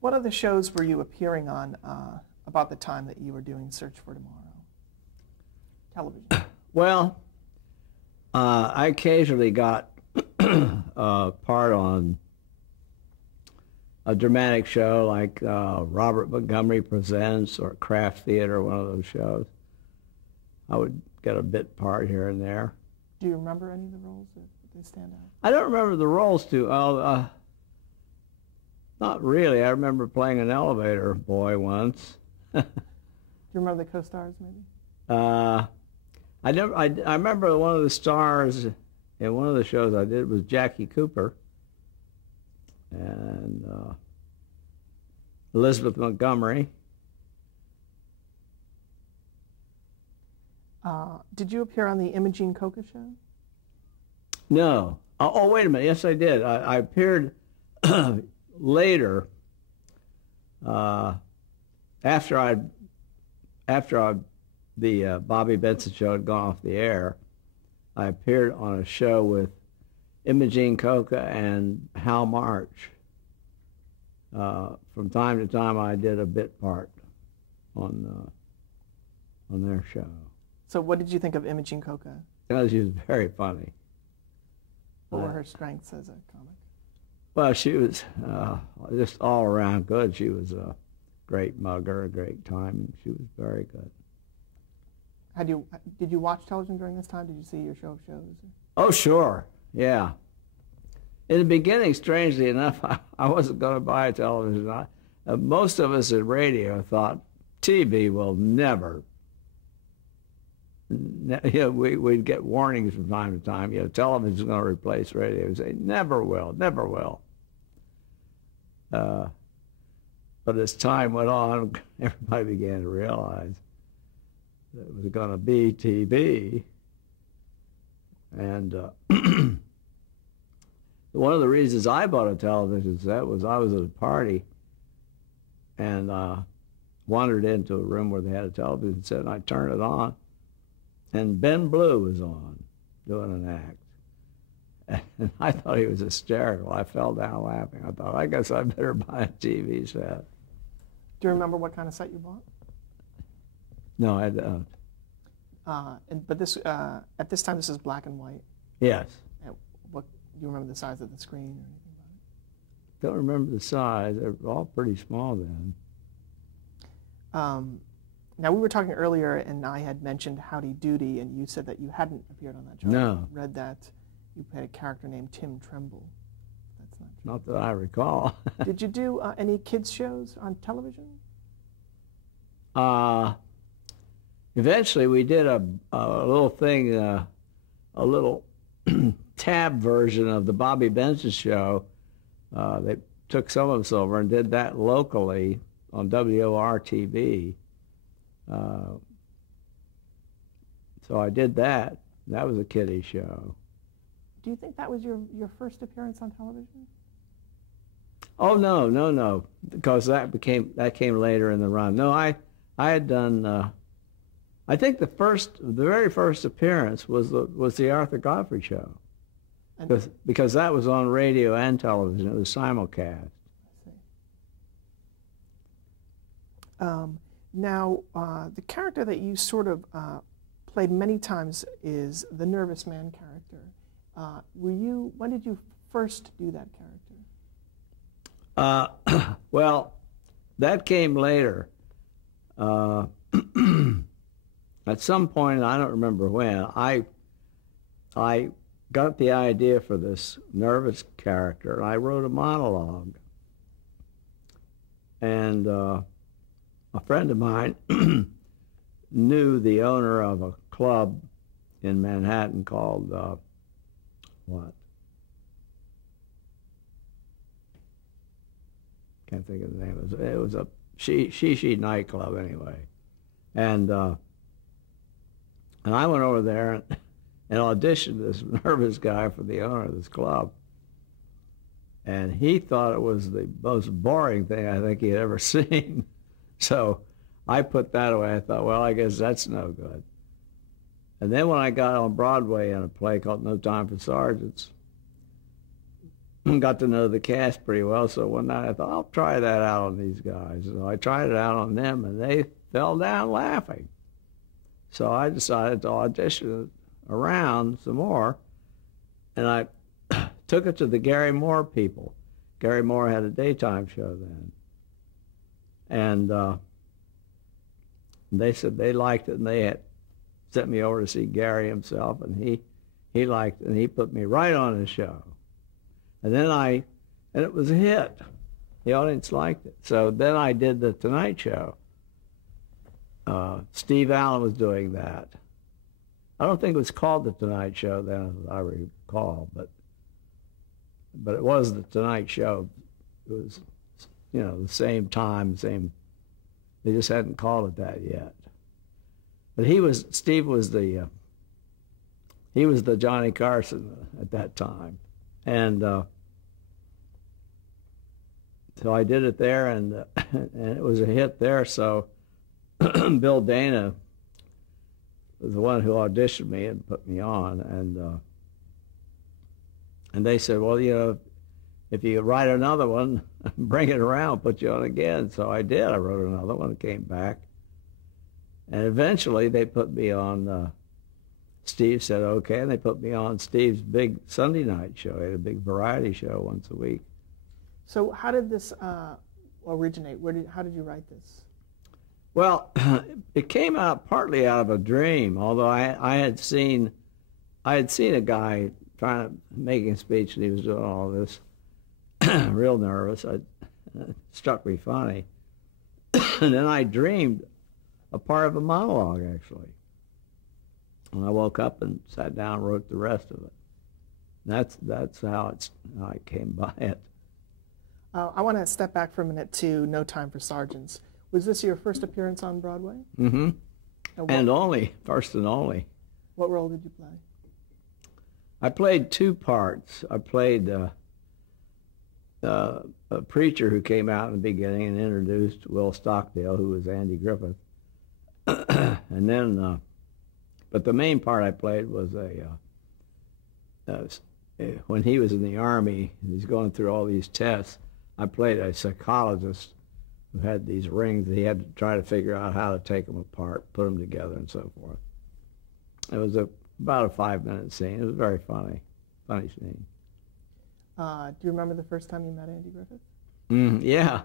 What other shows were you appearing on about the time that you were doing Search for Tomorrow? Television. Well, I occasionally got part on a dramatic show like Robert Montgomery Presents or Kraft Theater, one of those shows. I would get a bit part here and there. Do you remember any of the roles that they stand out? I don't remember the roles too. Not really. I remember playing an elevator boy once. Do you remember the co-stars, maybe? I remember one of the stars in one of the shows I did was Jackie Cooper and Elizabeth Montgomery. Did you appear on the Imogene Coca show? No. Oh, wait a minute. Yes, I did. I appeared later after the Bobby Benson show had gone off the air. I appeared on a show with Imogene Coca and Hal March. From time to time, I did a bit part on their show. So what did you think of Imogene Coca? She was very funny. What were her strengths as a comic? Well, she was just all around good. She was a great mugger, a great time. She was very good. Did you watch television during this time? Did you see your show of shows? Oh, sure. Yeah. In the beginning, strangely enough, I wasn't going to buy a television. Most of us at radio thought TV will never. We'd get warnings from time to time. Television's going to replace radio. We'd say, never will, never will. But as time went on, everybody began to realize that it was going to be TV. And one of the reasons I bought a television set was I was at a party and wandered into a room where they had a television set, and I turned it on. And Ben Blue was on, doing an act. And I thought he was hysterical. I fell down laughing. I thought, I guess I better buy a TV set. Do you remember what kind of set you bought? No, I don't. But this, at this time, this is black and white. Yes. And do you remember the size of the screen or anything about it? Don't remember the size. They were all pretty small then. Now, we were talking earlier, and I had mentioned Howdy Doody, and you said that you hadn't appeared on that show. No. I read that you had a character named Tim Tremble. That's not true. Not that I recall. Did you do any kids' shows on television? Eventually, we did a little thing, a little tab version of the Bobby Benson show. They took some of us over and did that locally on WOR-TV. So I did that. That was a kiddie show. Do you think that was your first appearance on television? Oh no, because that came later in the run. No, I had done. I think the very first appearance was the Arthur Godfrey show, because that was on radio and television. It was simulcast. I see. Now, the character that you sort of played many times is the Nervous Man character. When did you first do that character? Well, that came later. At some point, I don't remember when, I got the idea for this nervous character, and I wrote a monologue. And a friend of mine knew the owner of a club in Manhattan called, what? Can't think of the name. It was a she nightclub anyway. And I went over there and auditioned this nervous guy for the owner of this club. And he thought it was the most boring thing I think he had ever seen. So I put that away. I thought, well, I guess that's no good. And then when I got on Broadway in a play called No Time for Sergeants, got to know the cast pretty well. So one night I thought, I'll try that out on these guys. So I tried it out on them, and they fell down laughing. So I decided to audition around some more, and I took it to the Gary Moore people. Gary Moore had a daytime show then. And they said they liked it, and they had sent me over to see Gary himself, and he liked it, and he put me right on his show. And then and it was a hit. The audience liked it. So then I did the Tonight Show. Steve Allen was doing that. I don't think it was called the Tonight Show then, as I recall, but it was the Tonight Show. It was, the same time, they just hadn't called it that yet. But Steve was the Johnny Carson at that time. And so I did it there, and it was a hit there. So Bill Dana was the one who auditioned me and put me on, and they said, well, if you write another one, bring it around, put you on again. So I did. I wrote another one. It came back, and eventually they put me on. Steve said okay, and they put me on Steve's big Sunday night show. He had a big variety show once a week. So how did this originate? How did you write this? Well, it came out partly out of a dream. Although I had seen a guy making a speech, and he was doing all this, real nervous. It struck me funny, and then I dreamed a part of a monologue actually. And I woke up and sat down and wrote the rest of it. That's how I came by it. I want to step back for a minute to No Time for Sergeants. Was this your first appearance on Broadway? Mm-hmm. First and only. What role did you play? I played two parts. I played a preacher who came out in the beginning and introduced Will Stockdale, who was Andy Griffith. And then... but the main part I played was when he was in the Army and he's going through all these tests, I played a psychologist who had these rings that he had to try to figure out how to take them apart, put them together, and so forth. It was about a 5-minute scene. It was very funny scene. Do you remember the first time you met Andy Griffith? Yeah.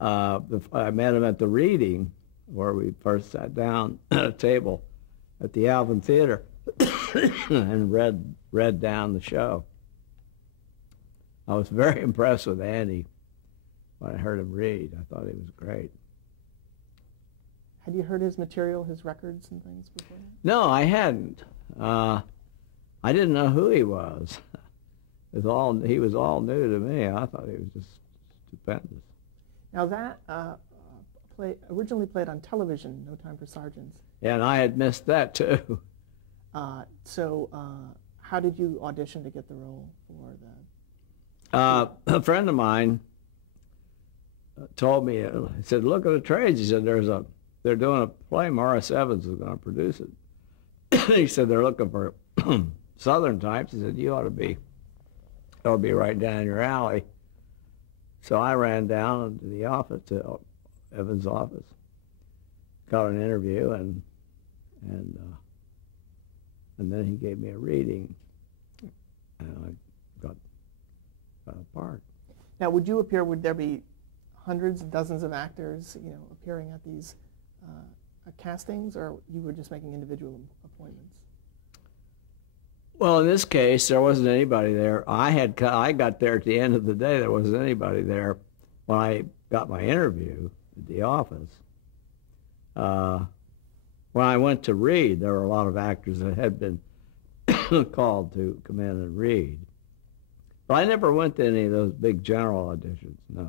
I met him at the reading where we first sat down at a table at the Alvin Theater and read down the show. I was very impressed with Andy when I heard him read. I thought he was great. Had you heard his material, his records and things before? No, I hadn't. I didn't know who he was. He was all new to me. I thought he was just stupendous. Now that originally played on television, No Time for Sergeants. Yeah, and I had missed that too. So how did you audition to get the role for that? A friend of mine told me, he said, look at the trades. He said, they're doing a play, Morris Evans is going to produce it. He said, they're looking for Southern types. He said, it'll be right down your alley. So I ran down to the office, to Evans' office, got an interview, and then he gave me a reading, and I got a part. Now, would there be hundreds, dozens of actors, appearing at these castings, or you were just making individual appointments? Well, in this case, there wasn't anybody there. I got there at the end of the day. There wasn't anybody there when I got my interview at the office. When I went to read, there were a lot of actors that had been called to come in and read. But I never went to any of those big general auditions, no.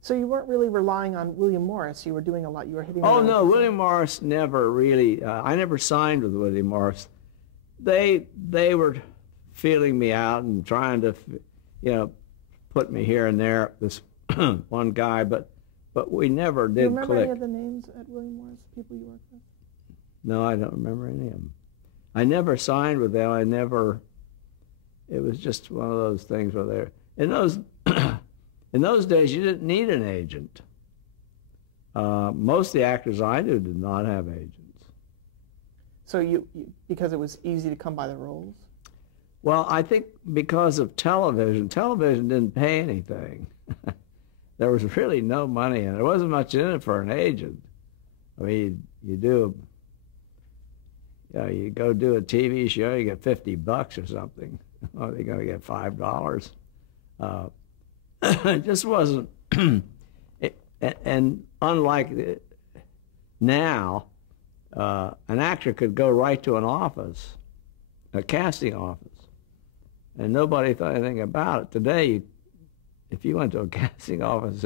So you weren't really relying on William Morris. You were doing a lot. You were hitting. Oh, no, William Morris never really, I never signed with William Morris. They were feeling me out and trying to, put me here and there, this one guy, but we never did click. Do you remember any of the names at William Morris, people you worked with? No, I don't remember any of them. I never signed with them. It was just one of those things where in those in those days, you didn't need an agent. Most of the actors I knew did not have agents. So because it was easy to come by the roles? Well, I think because of television didn't pay anything. There was really no money in it. There wasn't much in it for an agent. I mean, you go do a TV show, you get $50 or something. Oh, they're going to get $5. It just wasn't. And unlike now, an actor could go right to an office, a casting office, and nobody thought anything about it. Today, if you went to a casting office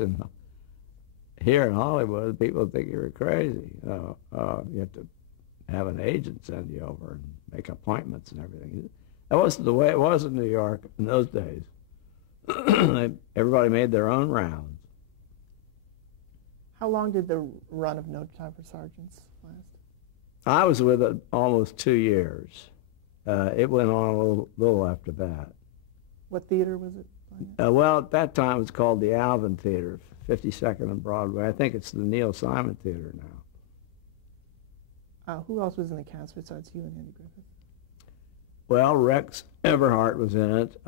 here in Hollywood, people would think you were crazy. You have to have an agent send you over and make appointments and everything. That wasn't the way it was in New York in those days. Everybody made their own rounds. How long did the run of No Time for Sergeants last? I was with it almost 2 years. It went on a little after that. What theater was it? Well, at that time it was called the Alvin Theater, 52nd and Broadway. I think it's the Neil Simon Theater now. Who else was in the cast besides you and Andy Griffith? Well, Rex Everhart was in it.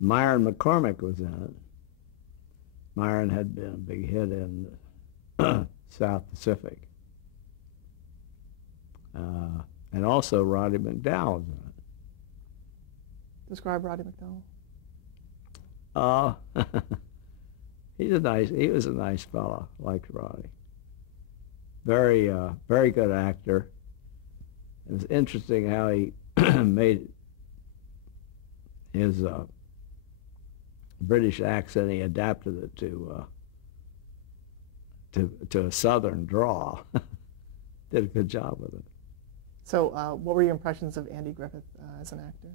Myron McCormick was in it. Myron had been a big hit in South Pacific. And also Roddy McDowall was in it. Describe Roddy McDowall. He was a nice fellow. Liked Roddy. Very good actor. It was interesting how he made his British accent. He adapted it to a Southern drawl. Did a good job with it. So, what were your impressions of Andy Griffith as an actor?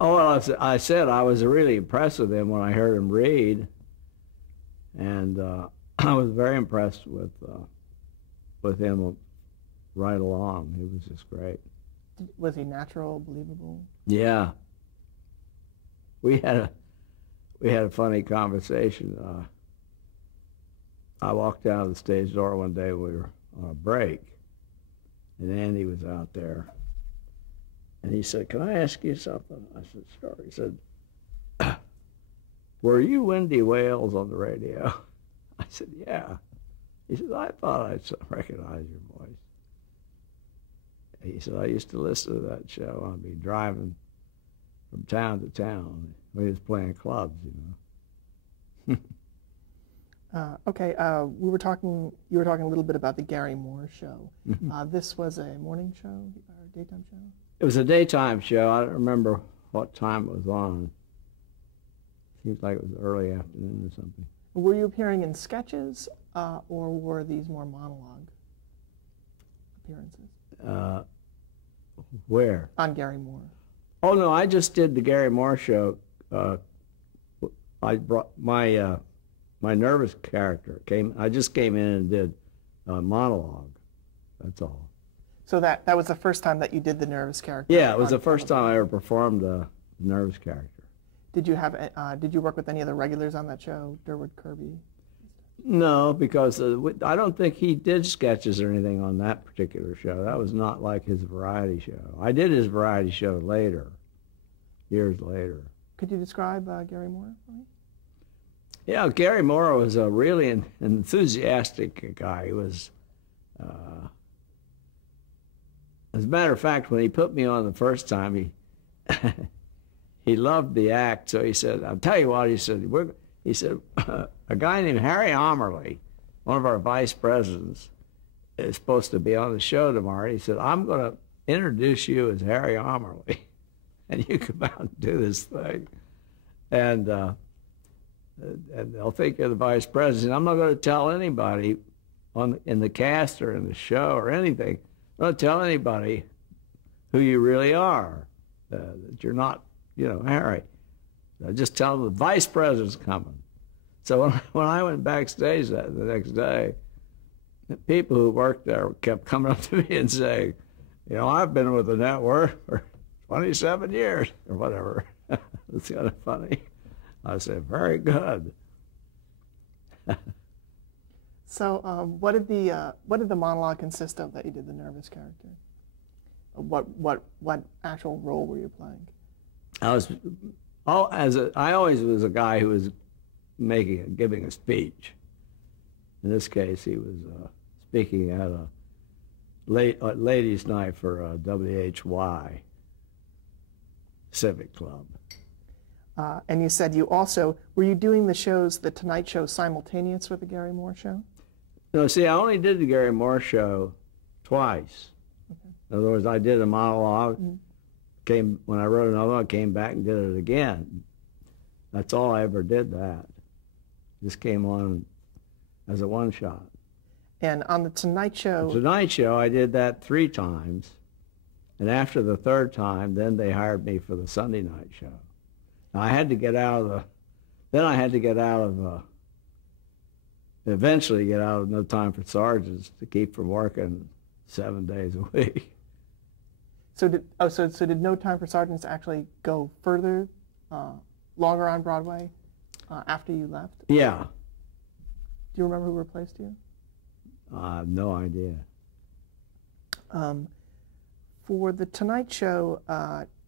Oh, well, I said I was really impressed with him when I heard him read, and I was very impressed with him right along. He was just great. Was he natural, believable? Yeah. We had a funny conversation. I walked out of the stage door one day. We were on a break, and Andy was out there. And he said, "Can I ask you something?" I said, "Sure." He said, "Were you Wendy Wales on the radio?" I said, "Yeah." He said, "I thought I'd recognize your voice." He said, "I used to listen to that show. I'd be driving from town to town. We was playing clubs, you know." Okay, you were talking a little bit about the Gary Moore show. This was a morning show or a daytime show? It was a daytime show. I don't remember what time it was on. Seems like it was early afternoon or something. Were you appearing in sketches, or were these more monologue appearances? Where? On Gary Moore. Oh no, I just did the Gary Moore show. I brought my nervous character came. I just came in and did a monologue. That's all. So that was the first time that you did the nervous character? Yeah, it was the first time I ever performed a nervous character. Did you work with any of the regulars on that show, Durward Kirby? No, because I don't think he did sketches or anything on that particular show. That was not like his variety show. I did his variety show later, years later. Could you describe Gary Moore for me? Yeah, Gary Moore was a really enthusiastic guy. He was, as a matter of fact, when he put me on the first time, he loved the act. So he said, "I'll tell you what," he said, a guy named Harry Omerly, one of our vice presidents, is supposed to be on the show tomorrow. He said, "I'm going to introduce you as Harry Omerly, and you come out and do this thing. And they'll think you're the vice president. I'm not going to tell anybody in the cast or in the show or anything. I'm not going to tell anybody who you really are, that you're not, Harry. Just tell them the vice president's coming." So when I went backstage the next day, the people who worked there kept coming up to me and saying, "I've been with the network for 27 years," or whatever. It's kind of funny. I said, very good. So, what did the monologue consist of that you did the nervous character? What actual role were you playing? I always was a guy who was giving a speech. In this case, he was speaking at a ladies' night for WHY Civic Club. And you said were you doing the Tonight Show simultaneous with the Gary Moore show? No, see, I only did the Gary Moore show twice. Okay. In other words, I did a monologue, when I wrote another one, I came back and did it again. That's all I ever did that. Just came on as a one-shot. And on the Tonight Show... The Tonight Show, I did that 3 times. And after the 3rd time, then they hired me for the Sunday night show. Now, I had to get out of eventually get out of No Time for Sergeants to keep from working 7 days a week. So did No Time for Sergeants actually go further, longer on Broadway after you left? Yeah. Do you remember who replaced you? I have no idea. For the Tonight Show,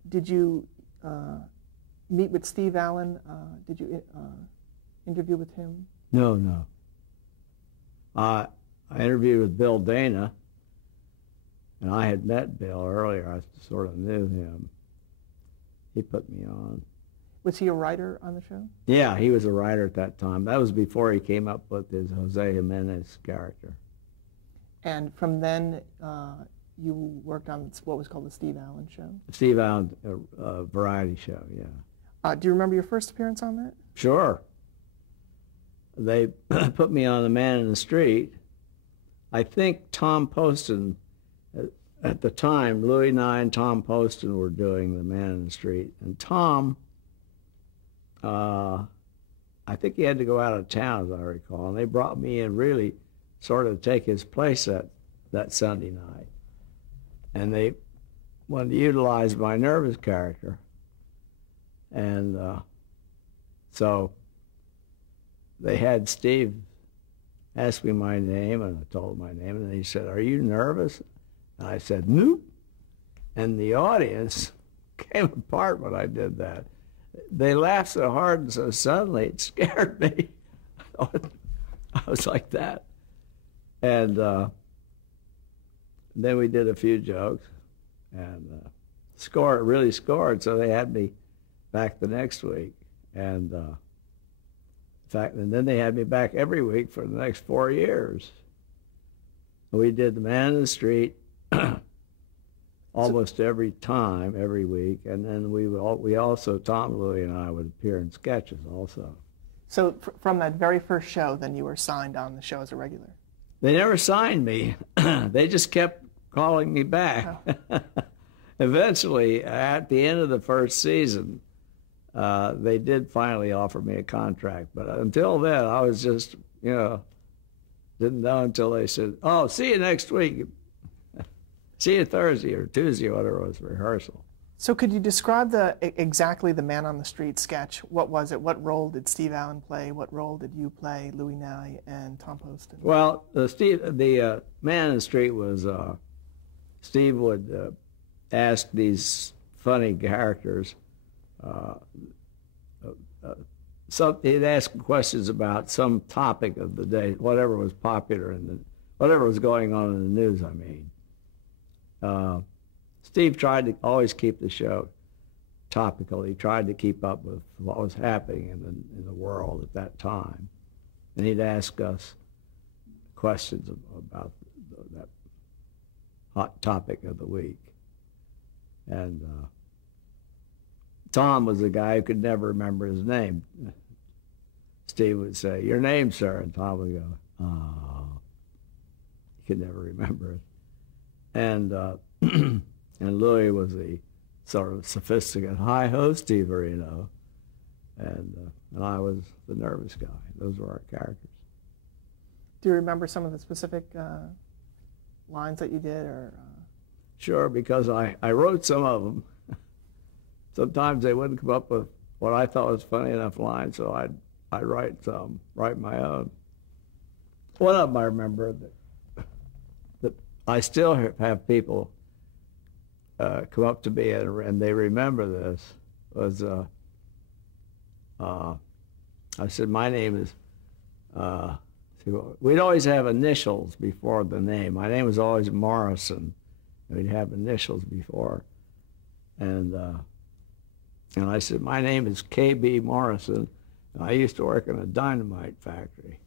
did you meet with Steve Allen? Did you interview with him? No. I interviewed with Bill Dana, and I had met Bill earlier. I sort of knew him. He put me on. Was he a writer on the show? Yeah, he was a writer at that time. That was before he came up with his Jose Jimenez character. And from then, you worked on what was called the Steve Allen Show? Steve Allen variety show, yeah. Do you remember your first appearance on that? Sure. They put me on The Man in the Street. I think Tom Poston, at the time, Louis Nye and Tom Poston were doing The Man in the Street. And Tom, I think he had to go out of town, as I recall. And they brought me in really sort of to take his place that Sunday night. And they wanted to utilize my nervous character. And so they had Steve ask me my name, and I told him my name, and he said, "Are you nervous?" And I said, "Nope." And the audience came apart when I did that. They laughed so hard and so suddenly it scared me. I was like that. And then we did a few jokes, and really scored, so they had me back the next week. And in fact, and then they had me back every week for the next 4 years. We did The Man in the Street almost every time, every week, and then we also, Tom, Louis, and I would appear in sketches also. So from that very first show, then you were signed on the show as a regular? They never signed me. They just kept calling me back. Oh. Eventually, at the end of the first season, they did finally offer me a contract. But until then, I was just, didn't know until they said, "Oh, see you next week. See you Thursday or Tuesday," or whatever it was, rehearsal. So could you describe exactly the Man on the Street sketch? What was it? What role did Steve Allen play? What role did you play, Louis Nye and Tom Poston? Well, the Man on the Street was, Steve would ask these funny characters, he'd ask questions about some topic of the day, whatever was popular whatever was going on in the news, I mean. Steve tried to always keep the show topical. He tried to keep up with what was happening in the world at that time. And he'd ask us questions about that hot topic of the week. And Tom was the guy who could never remember his name. Steve would say, "Your name, sir," and Tom would go, "Oh." He could never remember it. And and Louis was the sort of sophisticated, "Hi-ho, Steve Areno," and I was the nervous guy. Those were our characters. Do you remember some of the specific lines that you did, or? Sure, because I wrote some of them. Sometimes they wouldn't come up with what I thought was funny enough lines, so I'd write my own. One of them I remember that I still have people come up to me and they remember this was I said, my name is, we'd always have initials before the name. My name was always Morrison. We'd have initials before. And I said, my name is K.B. Morrison. And I used to work in a dynamite factory.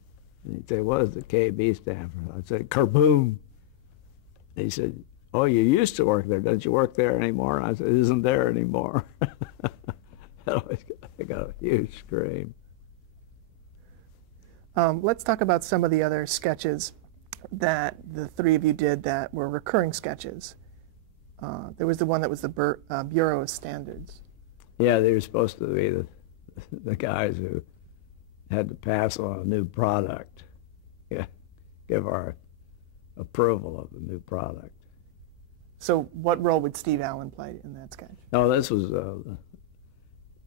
And he'd say, what does the K.B. stand for? I'd say, kerboom. And he said, oh, you used to work there. Don't you work there anymore? I said, it isn't there anymore. I got a huge scream. Let's talk about some of the other sketches that the three of you did that were recurring sketches. There was the one that was the Bureau of Standards. Yeah, they were supposed to be the guys who had to pass on a new product, give our approval of the new product. So what role would Steve Allen play in that sketch? No, this was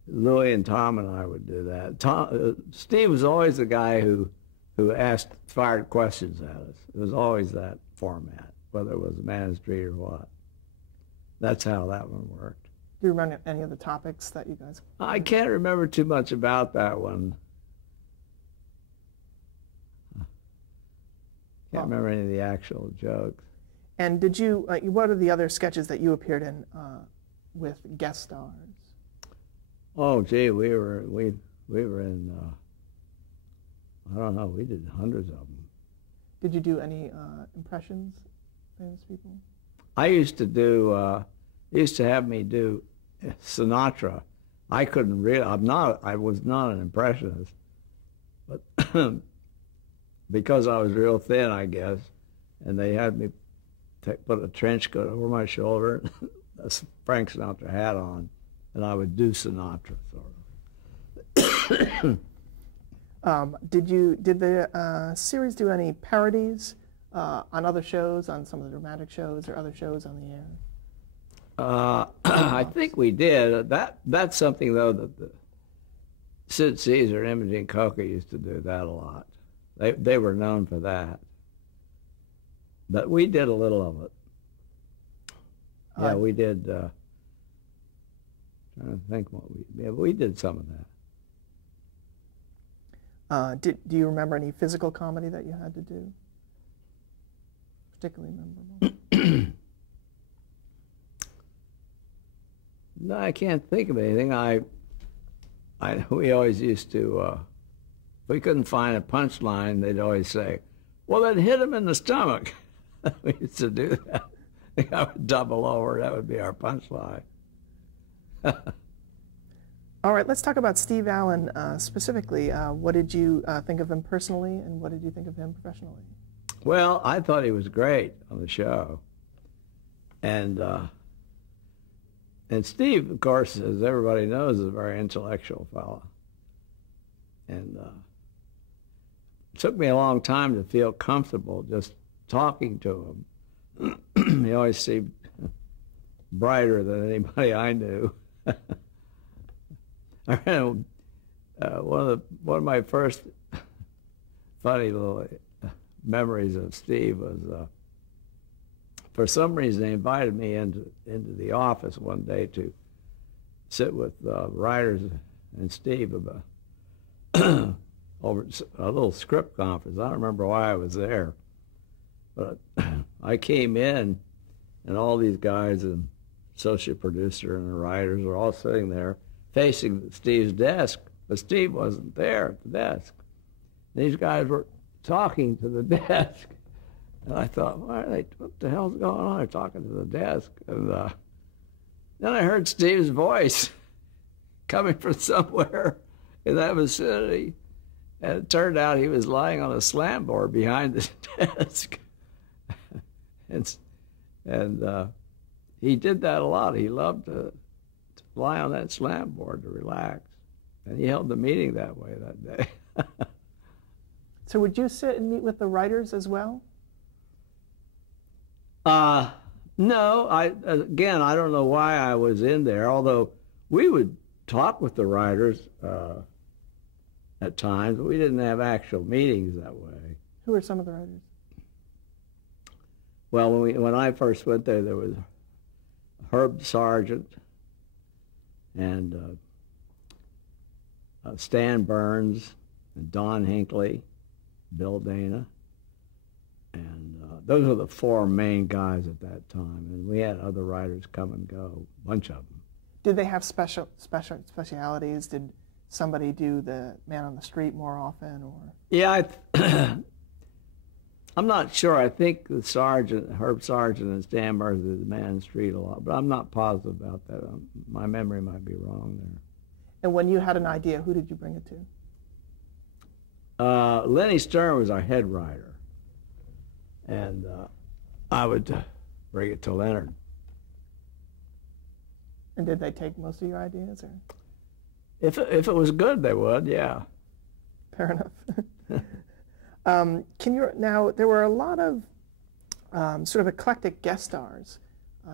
Louis and Tom and I would do that. Steve was always the guy who fired questions at us. It was always that format, whether it was a Man Street or what. That's how that one worked. Do you remember any of the topics that you guys? I can't remember too much about that one. Can't remember any of the actual jokes. And did you? What are the other sketches that you appeared in with guest stars? Oh, gee, we were in. I don't know. We did hundreds of them. Did you do any impressions, famous people? I used to do. Used to have me do Sinatra. I couldn't really. I was not an impressionist, but because I was real thin, I guess, and they had me put a trench coat over my shoulder, a Frank Sinatra hat on, and I would do Sinatra, sort of. Did the series do any parodies on other shows, on some of the dramatic shows or other shows on the air? I think we did. That's something, though, that Sid Caesar and Imogene Coca used to do that a lot. They were known for that. But we did a little of it. Yeah, we did. Trying to think we did some of that. Do you remember any physical comedy that you had to do? Particularly memorable? No, I can't think of anything. We always used to, if we couldn't find a punchline, they'd always say, well, then hit him in the stomach. We used to do that. I would double over. That would be our punchline. All right, let's talk about Steve Allen specifically. What did you think of him personally, and what did you think of him professionally? Well, I thought he was great on the show. And Steve, of course, as everybody knows, is a very intellectual fellow. And it took me a long time to feel comfortable just talking to him. He always seemed brighter than anybody I knew. One of my first funny little memories of Steve was for some reason they invited me into the office one day to sit with writers and Steve about over a little script conference. I don't remember why I was there, but I came in and all these guys and associate producer and the writers were all sitting there facing Steve's desk, but Steve wasn't there at the desk. These guys were talking to the desk. And I thought, what the hell's going on? They're talking to the desk. And then I heard Steve's voice coming from somewhere in that vicinity. And it turned out he was lying on a slam board behind the desk. and he did that a lot. He loved to lie on that slam board to relax. And he held the meeting that way that day. So would you sit and meet with the writers as well? No. I don't know why I was in there, although we would talk with the writers at times, but we didn't have actual meetings that way. Who are some of the writers? Well, when I first went there was Herb Sargent and Stan Burns and Don Hinckley, Bill Dana, and those were the four main guys at that time. And we had other writers come and go, a bunch of them. Did they have specialities? Did somebody do the Man on the Street more often, or? Yeah, I'm not sure. I think the Herb Sargent and Stan Burns did the Man on the Street a lot, but I'm not positive about that. My memory might be wrong there. And when you had an idea, who did you bring it to? Lenny Stern was our head writer, and I would bring it to Leonard. And did they take most of your ideas, or? If it was good, they would, yeah. Fair enough. Now, there were a lot of sort of eclectic guest stars.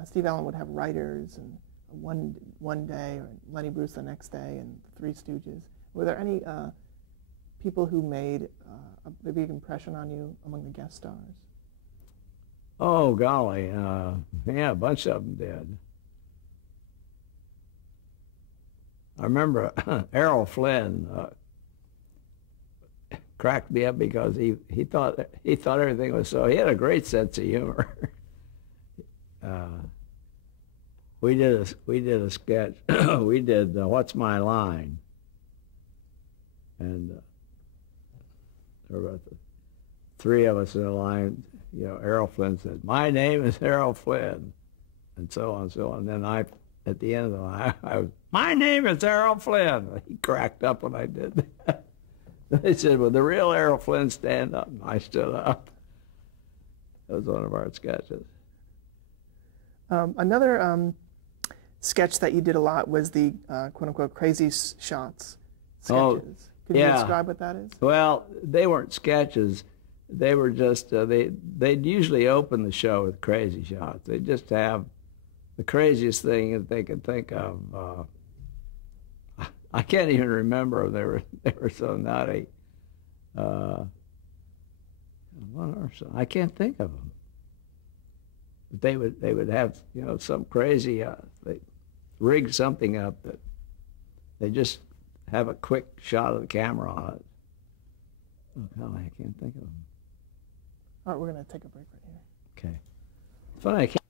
Steve Allen would have writers, and one day, or Lenny Bruce the next day, and Three Stooges. Were there any people who made a big impression on you among the guest stars? Oh, golly. Yeah, a bunch of them did. I remember Errol Flynn cracked me up because he thought everything was so. He had a great sense of humor. We did a sketch. We did What's My Line, and there were three of us in a line. You know, Errol Flynn said, "My name is Errol Flynn," and so on and so on. And then at the end of the line, I was, "My name is Errol Flynn." He cracked up when I did that. They said, "Well, the real Errol Flynn, stand up." And I stood up. That was one of our sketches. Another sketch that you did a lot was the quote-unquote crazy shots sketches. Oh, Could you describe what that is? Well, they weren't sketches. They were just, they'd usually open the show with crazy shots. They'd just have the craziest thing that they could think of. I can't even remember. They were so nutty. I can't think of them. But they would have, you know, some crazy. They rig something up that they just have a quick shot of the camera on it. Oh golly, I can't think of them. All right, we're going to take a break right here. Okay. It's funny. I can't